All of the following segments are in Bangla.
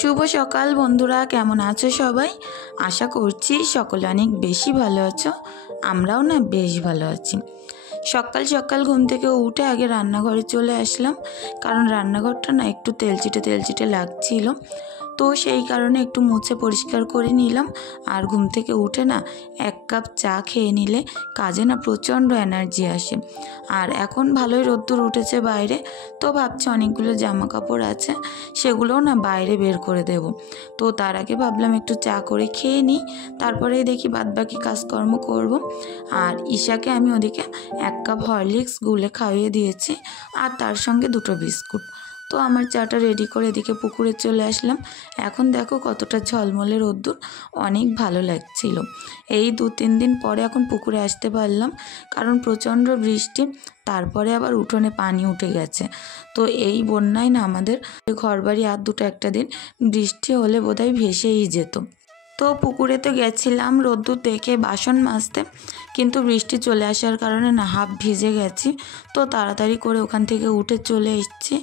শুভ সকাল বন্ধুরা, কেমন আছো সবাই? আশা করছি সকলে অনেক বেশি ভালো আছো। আমরাও না বেশ ভালো আছি। সকাল সকাল ঘুম থেকে উঠে আগে রান্নাঘরে চলে আসলাম, কারণ রান্নাঘরটা না একটু তেলচিটে লাগছিল। তো সেই কারণে একটু মুছে পরিষ্কার করে নিলাম। আর ঘুম থেকে উঠে না 1 কাপ চা খেয়ে নিলে কাজে না প্রচণ্ড এনার্জি আসে। আর এখন ভালোই রোদ্দুর উঠেছে বাইরে, তো ভাবছি অনেকগুলো জামা কাপড় আছে, সেগুলোও না বাইরে বের করে দেব। তো তার আগে ভাবলাম একটু চা করে খেয়ে নিই, তারপরেই দেখি বাদবাকি কাজকর্ম করব। আর ঈশাকে আমি ওদিকে 1 কাপ হরলিক্স গুলে খাইয়ে দিয়েছি, আর তার সঙ্গে 2টো বিস্কুট। তো আমার চাটা রেডি করে এদিকে পুকুরে চলে আসলাম। এখন দেখো কতটা ঝলমলে রোদ্দুর, অনেক ভালো লাগছিল। এই 2-3 দিন পরে এখন পুকুরে আসতে পারলাম, কারণ প্রচণ্ড বৃষ্টি, তারপরে আবার উঠোনে পানি উঠে গেছে। তো এই বন্যায় না আমাদের ঘরবাড়ি আর 2-1 দিন বৃষ্টি হলে বোধহয় ভেসেই যেত। তো পুকুরে তো গেছিলাম রোদ্দুর দেখে বাসন মাজতে, কিন্তু বৃষ্টি চলে আসার কারণে না হাফ ভিজে গেছি। তো তাড়াতাড়ি করে ওখান থেকে উঠে চলে এসেছি,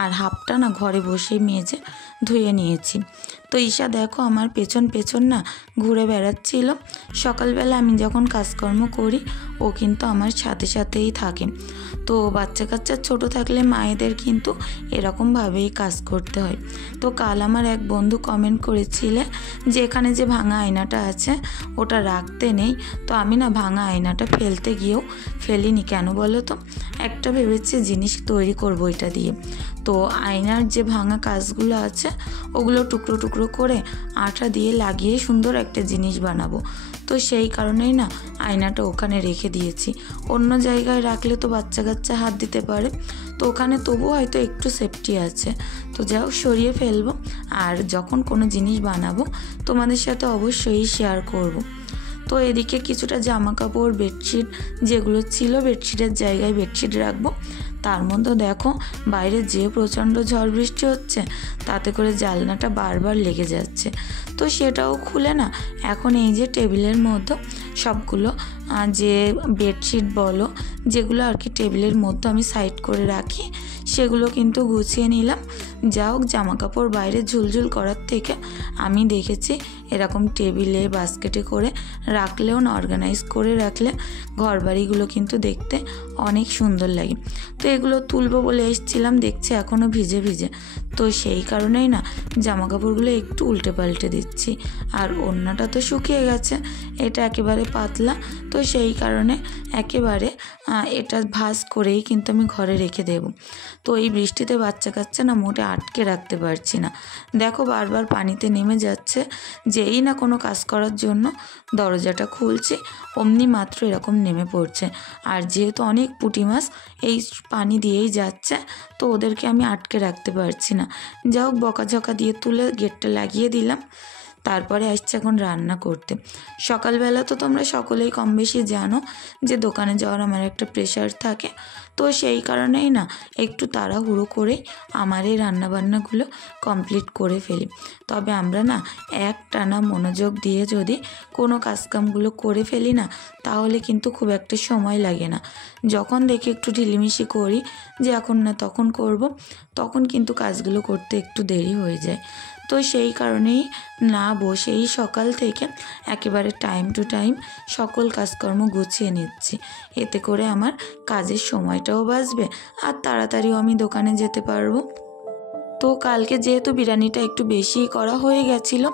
আর হাফটা না ঘরে বসে মেজে ধুয়ে নিয়েছি। তো ঈশা দেখো আমার পেছন না ঘুরে বেড়াচ্ছিল। সকালবেলা আমি যখন কাজকর্ম করি ও কিন্তু আমার সাথেই থাকে। তো বাচ্চা কাচ্চা ছোটো থাকলে মায়েদের কিন্তু এরকমভাবেই কাজ করতে হয়। তো কাল আমার এক বন্ধু কমেন্ট করেছিলে যে এখানে যে ভাঙা আয়নাটা আছে ওটা রাখতে নেই। তো আমি না ভাঙা আয়নাটা ফেলতে গিয়েও ফেলিনি। কেন বলো তো? একটা ভেবেছি জিনিস তৈরি করবো এটা দিয়ে। তো আয়নার যে ভাঙা কাজগুলো আছে ওগুলো টুকরো করে আঠা দিয়ে লাগিয়ে সুন্দর একটা জিনিস বানাবো। তো সেই কারণেই না আয়নাটা ওখানে রেখে দিয়েছি। অন্য জায়গায় রাখলে তো বাচ্চা কাচ্চা হাত দিতে পারে, তো ওখানে তবু হয়তো একটু সেফটি আছে। তো যাও সরিয়ে ফেলবো, আর যখন কোনো জিনিস বানাবো তোমাদের সাথে অবশ্যই শেয়ার করব। তো এদিকে কিছুটা জামা কাপড় বেডশিট যেগুলো ছিল বেডশিটের জায়গায় বেডশিট রাখবো। তার মধ্যে দেখো বাইরে যে প্রচণ্ড ঝড় বৃষ্টি হচ্ছে, তাতে করে জানলাটা বারবার লেগে যাচ্ছে। তো সেটাও খুলে না এখন এই যে টেবিলের মধ্যে সবগুলো যে বেডশিট বলো যেগুলো আর কি টেবিলের মধ্যে আমি সাইড করে রাখি, সেগুলো কিন্তু গুছিয়ে নিলাম। যা হোক জামা কাপড় বাইরে ঝুলঝুল করার থেকে আমি দেখেছি এরকম টেবিলে বাস্কেটে করে রাখলেও না অর্গানাইজ করে রাখলে ঘরবাড়িগুলো কিন্তু দেখতে অনেক সুন্দর লাগে। তো এগুলো তুলবো বলে এসেছিলাম, দেখছি এখনও ভিজে। তো সেই কারণেই না জামা কাপড়গুলো একটু উল্টে পাল্টে দিচ্ছি। আর ওড়নাটা তো শুকিয়ে গেছে, এটা একেবারে পাতলা, তো সেই কারণে একেবারে এটা ভাঁজ করেই কিন্তু আমি ঘরে রেখে দেব। তো এই বৃষ্টিতে বাচ্চা কাচ্চা না মোটে আটকে রাখতে পারছি না। দেখো বারবার পানিতে নেমে যাচ্ছে, যেই না কোনো কাজ করার জন্য দরজাটা খুলছি অমনি মাত্র এরকম নেমে পড়ছে। আর যেহেতু অনেক পুঁটি মাছ এই পানি দিয়েই যাচ্ছে, তো ওদেরকে আমি আটকে রাখতে পারছি না। যা হোক বকাঝকা দিয়ে তুলে গেটটা লাগিয়ে দিলাম। তারপরে আসছে এখন রান্না করতে। সকালবেলা তো তোমরা সকলেই কম বেশি জানো যে দোকানে যাওয়ার আমার একটা প্রেশার থাকে। তো সেই কারণেই না একটু তাড়াহুড়ো করে আমার এই রান্নাবান্নাগুলো কমপ্লিট করে ফেলি। তবে আমরা না একটানা মনোযোগ দিয়ে যদি কোনো কাজকামগুলো করে ফেলি না, তাহলে কিন্তু খুব একটা সময় লাগে না। যখন দেখি একটু ঢিলিমিশি করি যে এখন না তখন করব, তখন কিন্তু কাজগুলো করতে একটু দেরি হয়ে যায়। তো সেই কারণেই না বসেই সকাল থেকে একেবারে টাইম টু টাইম সকল কাজকর্ম গুছিয়ে নিচ্ছি। এতে করে আমার কাজের সময়টাও বাঁচবে, আর তাড়াতাড়িও আমি দোকানে যেতে পারবো। তো কালকে যেহেতু বিরিয়ানিটা একটু বেশিই করা হয়ে গেছিলো,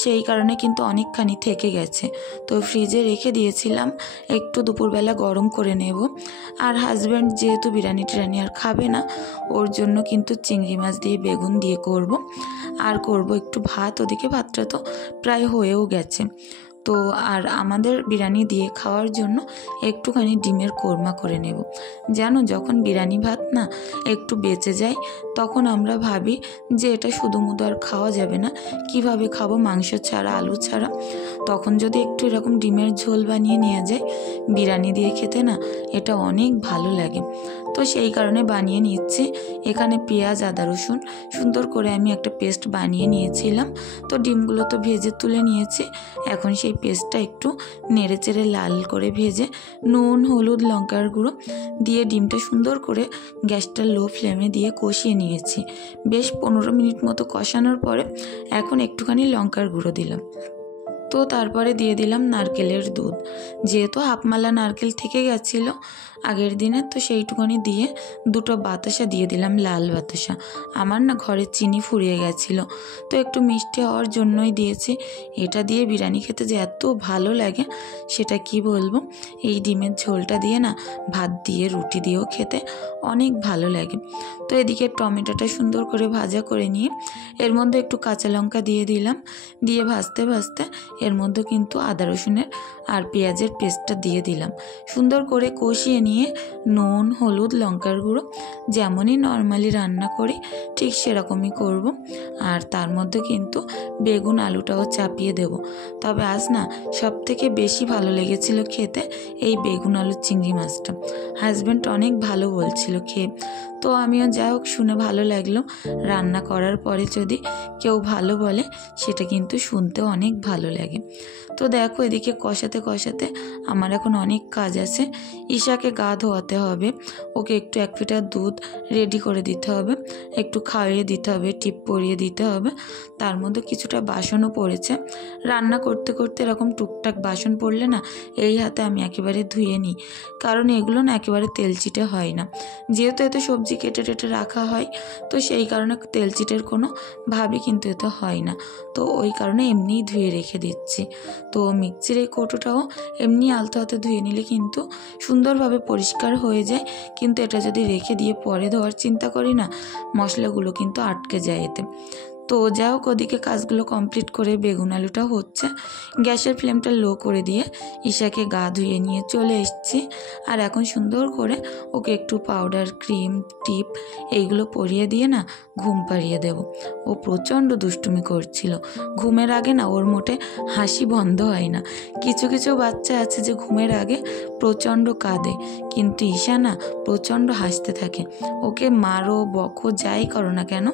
সেই কারণে কিন্তু অনেকখানি থেকে গেছে। তো ফ্রিজে রেখে দিয়েছিলাম, একটু দুপুরবেলা গরম করে নেব। আর হাজব্যান্ড যেহেতু বিরিয়ানি টিরানি আর খাবে না, ওর জন্য কিন্তু চিংড়ি মাছ দিয়ে বেগুন দিয়ে করব। আর করব একটু ভাত, ওদিকে ভাতটা তো প্রায় হয়েও গেছে। তো আর আমাদের বিরিয়ানি দিয়ে খাওয়ার জন্য একটুখানি ডিমের কোরমা করে নেব। জানো যখন বিরিয়ানি ভাত না একটু বেঁচে যায়, তখন আমরা ভাবি যে এটা শুধুমুধু আর খাওয়া যাবে না, কিভাবে খাবো মাংস ছাড়া আলু ছাড়া। তখন যদি একটু এরকম ডিমের ঝোল বানিয়ে নেওয়া যায় বিরিয়ানি দিয়ে খেতে না, এটা অনেক ভালো লাগে। তো সেই কারণে বানিয়ে নিচ্ছি। এখানে পেঁয়াজ আদা রসুন সুন্দর করে আমি একটা পেস্ট বানিয়ে নিয়েছিলাম। তো ডিমগুলো তো ভেজে তুলে নিয়েছি, এখন সেই এই পেস্টটা একটু নেড়ে চেড়ে লাল করে ভেজে নুন, হলুদ, লঙ্কার গুঁড়ো দিয়ে ডিমটা সুন্দর করে গ্যাসটা লো ফ্লেমে দিয়ে কষিয়ে নিয়েছি। বেশ 15 মিনিট মতো কষানোর পরে এখন একটুখানি লঙ্কার গুঁড়ো দিলাম। তো তারপরে দিয়ে দিলাম নারকেলের দুধ। যেহেতু হাফমালা নারকেল থেকে গেছিলো আগের দিনে, তো সেইটুখানি দিয়ে 2টো বাতাসা দিয়ে দিলাম, লাল বাতাসা। আমার না ঘরে চিনি ফুরিয়ে গেছিলো, তো একটু মিষ্টি হওয়ার জন্যই দিয়েছি। এটা দিয়ে বিরিয়ানি খেতে যে এত ভালো লাগে সেটা কি বলবো। এই ডিমের ঝোলটা দিয়ে না ভাত দিয়ে রুটি দিয়েও খেতে অনেক ভালো লাগে। তো এদিকে টমেটোটা সুন্দর করে ভাজা করে নিয়ে এর মধ্যে একটু কাঁচা লঙ্কা দিয়ে দিলাম। দিয়ে ভাজতে ভাজতে এর মধ্যে কিন্তু আদা রসুনের আর পেঁয়াজের পেস্টটা দিয়ে দিলাম। সুন্দর করে কষিয়ে নিয়ে নুন, হলুদ, লঙ্কার গুঁড়ো যেমনই নর্মালি রান্না করি ঠিক সেরকমই করব। আর তার মধ্যে কিন্তু বেগুন আলুটাও চাপিয়ে দেব। তবে আজ না সবথেকে বেশি ভালো লেগেছিল খেতে এই বেগুন আলুর চিংড়ি মাছটা। হাজব্যান্ড অনেক ভালো বলছিল খেয়ে, তো আমিও যা হোক শুনে ভালো লাগলো। রান্না করার পরে যদি কেউ ভালো বলে সেটা কিন্তু শুনতেও অনেক ভালো লাগে। তো দেখো এদিকে কষাতে কষাতে আমার এখন অনেক কাজ আছে। ঈশাকে গা ধোয়াতে হবে, ওকে একটু 1 লিটার দুধ রেডি করে দিতে হবে, একটু খাইয়ে দিতে হবে, টিপ পরিয়ে দিতে হবে। তার মধ্যে কিছুটা বাসনও পড়েছে। রান্না করতে করতে এরকম টুকটাক বাসন পড়লে না এই হাতে আমি একেবারে ধুয়ে নিই, কারণ এগুলো না একেবারে তেলচিটে হয় না। যেহেতু এতে সবজি কেটে টেটে রাখা হয়, তো সেই কারণে তেলচিটের কোনো ভাবই কিন্তু এতে হয় না। তো ওই কারণে এমনিই ধুয়ে রেখে দিচ্ছি। তো মিক্সির এই কৌটোটাও এমনি আলতো হাতে ধুয়ে নিলে কিন্তু সুন্দরভাবে পরিষ্কার হয়ে যায়, কিন্তু এটা যদি রেখে দিয়ে পরে ধোয়ার চিন্তা করি না, মশলাগুলো কিন্তু আটকে যায় এতে। তো যা হোক ওদিকে কাজগুলো কমপ্লিট করে বেগুন আলুটা হচ্ছে। গ্যাসের ফ্লেমটা লো করে দিয়ে ঈশাকে গা ধুয়ে নিয়ে চলে এসেছি। আর এখন সুন্দর করে ওকে একটু পাউডার, ক্রিম, টিপ এইগুলো পরিয়ে দিয়ে না ঘুম পাড়িয়ে দেব। ও প্রচণ্ড দুষ্টুমি করছিল। ঘুমের আগে না ওর মোটে হাসি বন্ধ হয় না। কিছু কিছু বাচ্চা আছে যে ঘুমের আগে প্রচণ্ড কাঁদে, কিন্তু ঈশা না প্রচণ্ড হাসতে থাকে। ওকে মারো, বকো, যাই করো না কেন,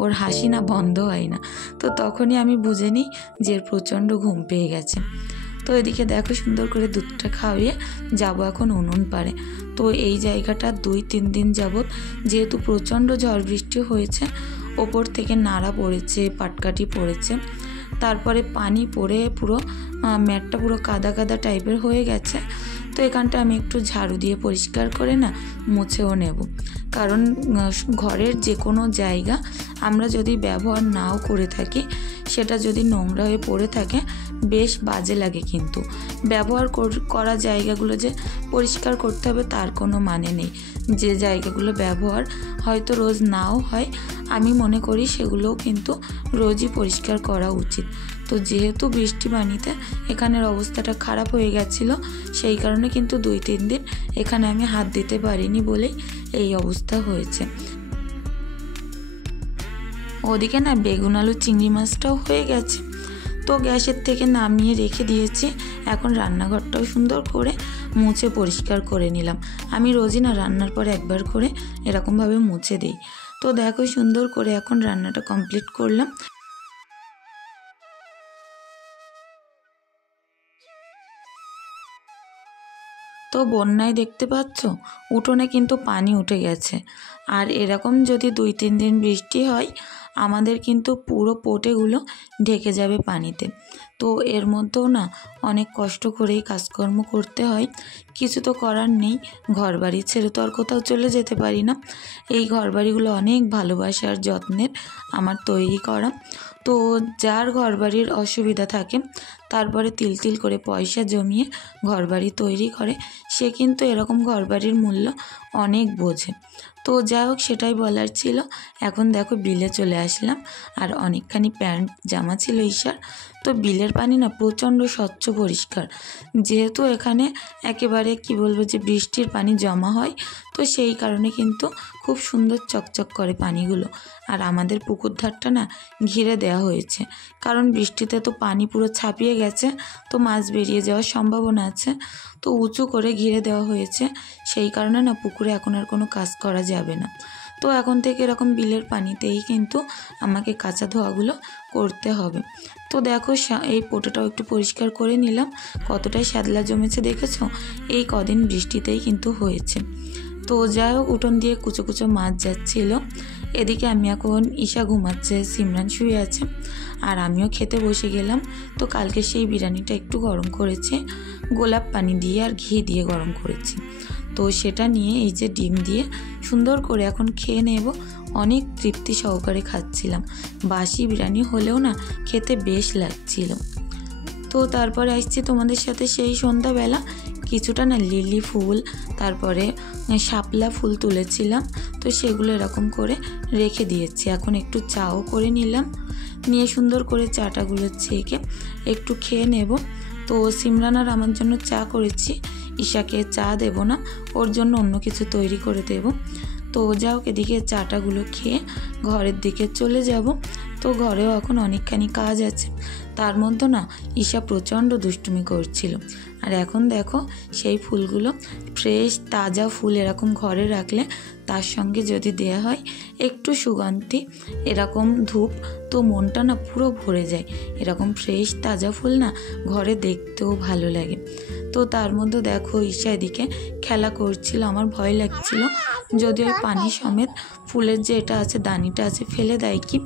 ওর হাসি না বন্ধ হয় না। তো তখনই আমি বুঝে নিই যে প্রচণ্ড ঘুম পেয়ে গেছে। তো এদিকে দেখো সুন্দর করে দুধটা খাওয়িয়ে যাবো এখন উনুন পাড়ে। তো এই জায়গাটা 2-3 দিন যাবৎ যেহেতু প্রচণ্ড ঝড় বৃষ্টি হয়েছে, ওপর থেকে নাড়া পড়েছে, পাটকাঠি পড়েছে, তারপরে পানি পড়ে পুরো ম্যাটটা পুরো কাদা কাদা টাইপের হয়ে গেছে। তো এখানটা আমি একটু ঝাড়ু দিয়ে পরিষ্কার করে না মুছেও নেব, কারণ ঘরের যে কোনো জায়গা আমরা যদি ব্যবহার নাও করে থাকি, সেটা যদি নোংরা হয়ে পড়ে থাকে বেশ বাজে লাগে। কিন্তু ব্যবহার করা জায়গাগুলো যে পরিষ্কার করতে হবে তার কোনো মানে নেই। যে জায়গাগুলো ব্যবহার হয়তো রোজ নাও হয়, আমি মনে করি সেগুলোও কিন্তু রোজই পরিষ্কার করা উচিত। তো যেহেতু বৃষ্টি পানিতে এখানের অবস্থাটা খারাপ হয়ে গেছিলো, সেই কারণে কিন্তু 2-3 দিন এখানে আমি হাত দিতে পারিনি বলেই এই অবস্থা হয়েছে। ওদিকে না বেগুন আলু চিংড়ি মাছটাও হয়ে গেছে, তো গ্যাসের থেকে নামিয়ে রেখে দিয়েছি। এখন রান্নাঘরটাও সুন্দর করে মুছে পরিষ্কার করে নিলাম। আমি রোজই না রান্নার পর একবার করে এরকমভাবে মুছে দিই। তো দেখো সুন্দর করে এখন রান্নাটা কমপ্লিট করলাম। তো বন্যায় দেখতে পাচ্ছ উঠোনে কিন্তু পানি উঠে গেছে। আর এরকম যদি 2-3 দিন বৃষ্টি হয়, আমাদের কিন্তু পুরো পোটেগুলো ঢেকে যাবে পানিতে। তো এর মধ্যেও না অনেক কষ্ট করেই কাজকর্ম করতে হয়। কিছু তো করার নেই, ঘরবাড়ি ছেড়ে তো আর কোথাও চলে যেতে পারি না। এই ঘরবাড়িগুলো অনেক ভালোবাসার যত্নের আমার তৈরি করা। তো যার ঘরবাড়ির অসুবিধা থাকে, তারপরে তিল তিল করে পয়সা জমিয়ে ঘরবাড়ি তৈরি করে, সে কিন্তু এরকম ঘরবাড়ির মূল্য অনেক বোঝে। তো যাই হোক সেটাই বলার ছিল। এখন দেখো বিলে চলে আসলাম, আর অনেকখানি প্যান্ট জামা ছিল ঈশার। তো বিলের পানি না প্রচণ্ড স্বচ্ছ পরিষ্কার। যেহেতু এখানে একেবারে কি বলবো যে বৃষ্টির পানি জমা হয়, তো সেই কারণে কিন্তু খুব সুন্দর চকচক করে পানিগুলো। আর আমাদের পুকুর ধারটা না ঘিরে দেওয়া হয়েছে, কারণ বৃষ্টিতে তো পানি পুরো ছাপিয়ে গেছে, তো মাছ বেরিয়ে যাওয়ার সম্ভাবনা আছে। তো উঁচু করে ঘিরে দেওয়া হয়েছে, সেই কারণে না পুকুরে এখন আর কোনো কাজ করা যাবে না। তো এখন থেকে এরকম বিলের পানিতেই কিন্তু আমাকে কাঁচা ধোয়াগুলো করতে হবে। তো দেখো এই পোটোটাও একটু পরিষ্কার করে নিলাম। কতটাই শ্যাদলা জমেছে দেখেছো, এই কদিন বৃষ্টিতেই কিন্তু হয়েছে। তো যাই হোক, উঠোন দিয়ে কুচো কুচো মাছ যাচ্ছিল। এদিকে আমি এখন ঈশা ঘুমাচ্ছে, সিমরান শুয়ে আছে, আর আমিও খেতে বসে গেলাম। তো কালকে সেই বিরিয়ানিটা একটু গরম করেছি, গোলাপ পানি দিয়ে আর ঘি দিয়ে গরম করেছি। তো সেটা নিয়ে এই যে ডিম দিয়ে সুন্দর করে এখন খেয়ে নেব। অনেক তৃপ্তি সহকারে খাচ্ছিলাম। বাসি বিরিয়ানি হলেও না খেতে বেশ লাগছিল। তো তারপরে আসছি তোমাদের সাথে সেই সন্ধ্যাবেলা। কিছুটা না লিলি ফুল, তারপরে শাপলা ফুল তুলেছিলাম, তো সেগুলো এরকম করে রেখে দিয়েছি। এখন একটু চাও করে নিলাম, নিয়ে সুন্দর করে চাটাগুলো ছেঁকে একটু খেয়ে নেব। তো সিমরান আর আমার জন্য চা করেছি, ঈশাকে চা দেব না, ওর জন্য অন্য কিছু তৈরি করে দেব। তো যাও, এদিকে চাটাগুলো খেয়ে ঘরের দিকে চলে যাব। তো ঘরেও এখন অনেকখানি কাজ আছে, তার মধ্যে না ঈশা প্রচণ্ড দুষ্টুমি করছিল। আর এখন দেখো সেই ফুলগুলো ফ্রেশ তাজা ফুল এরকম ঘরে রাখলে তার সঙ্গে যদি দেয়া হয় একটু সুগন্ধি এরকম ধূপ, তো মনটা না পুরো ভরে যায়। এরকম ফ্রেশ তাজা ফুল না ঘরে দেখতেও ভালো লাগে। তো তার মধ্যে দেখো ঈশা এদিকে খেলা করছিল, আমার ভয় লাগছিল যদি ওই পানি সমেত ফুলের যে এটা আছে দানিটা আছে ফেলে দেয় কি।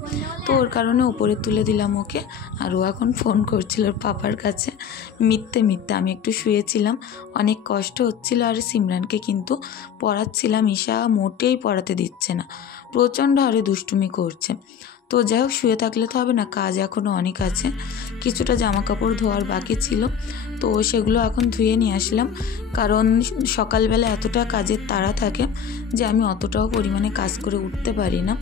তো ওর কারণে ওপরে তুলে দিলাম ওকে, আর ও এখন ফোন করছিল ওর পাপার কাছে। মিথ্যে আমি একটু শুয়েছিলাম, অনেক কষ্ট হচ্ছিল। আর সিমরানকে কিন্তু পড়াচ্ছিলাম, ঈশা মোটেই পড়াতে দিচ্ছে না, প্রচণ্ড হারে দুষ্টুমি করছে। তো যাই হোক, শুয়ে থাকলে তো হবে না, কাজ এখনও অনেক আছে। কিছুটা জামা কাপড় ধোয়ার বাকি ছিল, তো সেগুলো এখন ধুয়ে নিয়ে আসলাম। কারণ সকালবেলা এতটা কাজের তাড়া থাকে যে আমি অতটাও পরিমাণে কাজ করে উঠতে পারি না,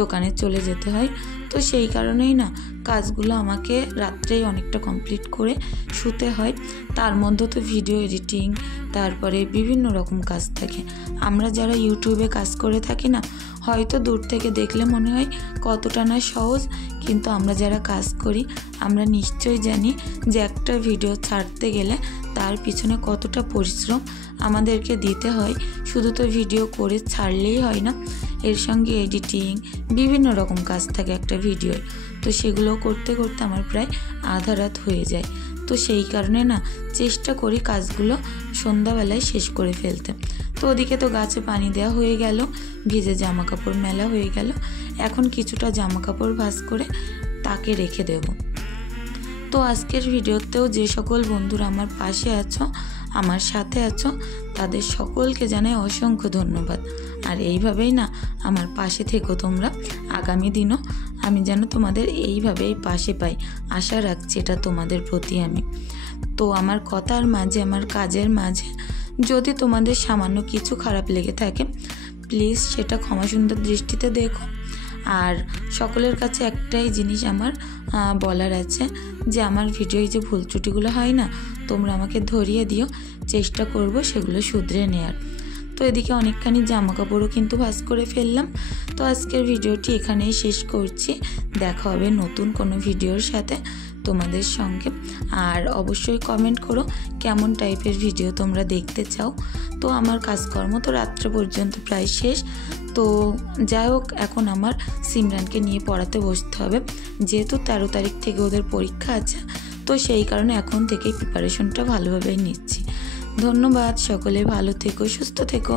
দোকানে চলে যেতে হয়। তো সেই কারণেই না কাজগুলো আমাকে রাত্রেই অনেকটা কমপ্লিট করে শুতে হয়। তার মধ্যে তো ভিডিও এডিটিং, তারপরে বিভিন্ন রকম কাজ থাকে। আমরা যারা ইউটিউবে কাজ করে থাকি না, হয়তো দূর থেকে দেখলে মনে হয় কতটা না সহজ, কিন্তু আমরা যারা কাজ করি আমরা নিশ্চয়ই জানি যে একটা ভিডিও ছাড়তে গেলে তার পিছনে কতটা পরিশ্রম আমাদেরকে দিতে হয়। শুধু তো ভিডিও করে ছাড়লেই হয় না, এর সঙ্গে এডিটিং বিভিন্ন রকম কাজ থাকে একটা ভিডিওর। তো সেগুলো করতে করতে আমার প্রায় আধা রাত হয়ে যায়। তো সেই কারণে না চেষ্টা করি কাজগুলো সন্ধ্যাবেলায় শেষ করে ফেলতে। তো ওদিকে তো গাছে পানি দেওয়া হয়ে গেল, ভিজে জামা কাপড় মেলা হয়ে গেল। এখন কিছুটা জামা কাপড় ভাঁজ করে তাকে রেখে দেব। তো আজকের ভিডিওতেও যে সকল বন্ধুরা আমার পাশে আছো, আমার সাথে আছো, তাদের সকলকে জানাই অসংখ্য ধন্যবাদ। আর এইভাবেই না আমার পাশে থেকো তোমরা। আগামী দিনও আমি যেন তোমাদের এইভাবেই পাশে পাই, আশা রাখছি এটা তোমাদের প্রতি আমি। তো আমার কথার মাঝে, আমার কাজের মাঝে যদি তোমাদের সামান্য কিছু খারাপ লেগে থাকে, প্লিজ সেটা ক্ষমা সুন্দর দৃষ্টিতে দেখো। আর সকলের কাছে একটাই জিনিস আমার বলার আছে, যে আমার ভিডিওয় যে ভুল ত্রুটিগুলো হয় না, তোমরা আমাকে ধরিয়ে দিও, চেষ্টা করব সেগুলো শুধরে নেওয়ার। তো এদিকে অনেকখানি জামা কাপড়ও কিন্তু ভাঁজ করে ফেললাম। তো আজকের ভিডিওটি এখানেই শেষ করছি। দেখা হবে নতুন কোনো ভিডিওর সাথে তোমাদের সঙ্গে। আর অবশ্যই কমেন্ট করো কেমন টাইপের ভিডিও তোমরা দেখতে চাও। তো আমার কাজকর্ম তো রাত্রে পর্যন্ত প্রায় শেষ। তো যাই হোক, এখন আমার সিমরানকে নিয়ে পড়াতে বসতে হবে, যেহেতু 13 তারিখ থেকে ওদের পরীক্ষা আছে। তো সেই কারণে এখন থেকেই প্রিপারেশনটা ভালোভাবে নিচ্ছি। ধন্যবাদ, সকলে ভালো থেকো, সুস্থ থেকো।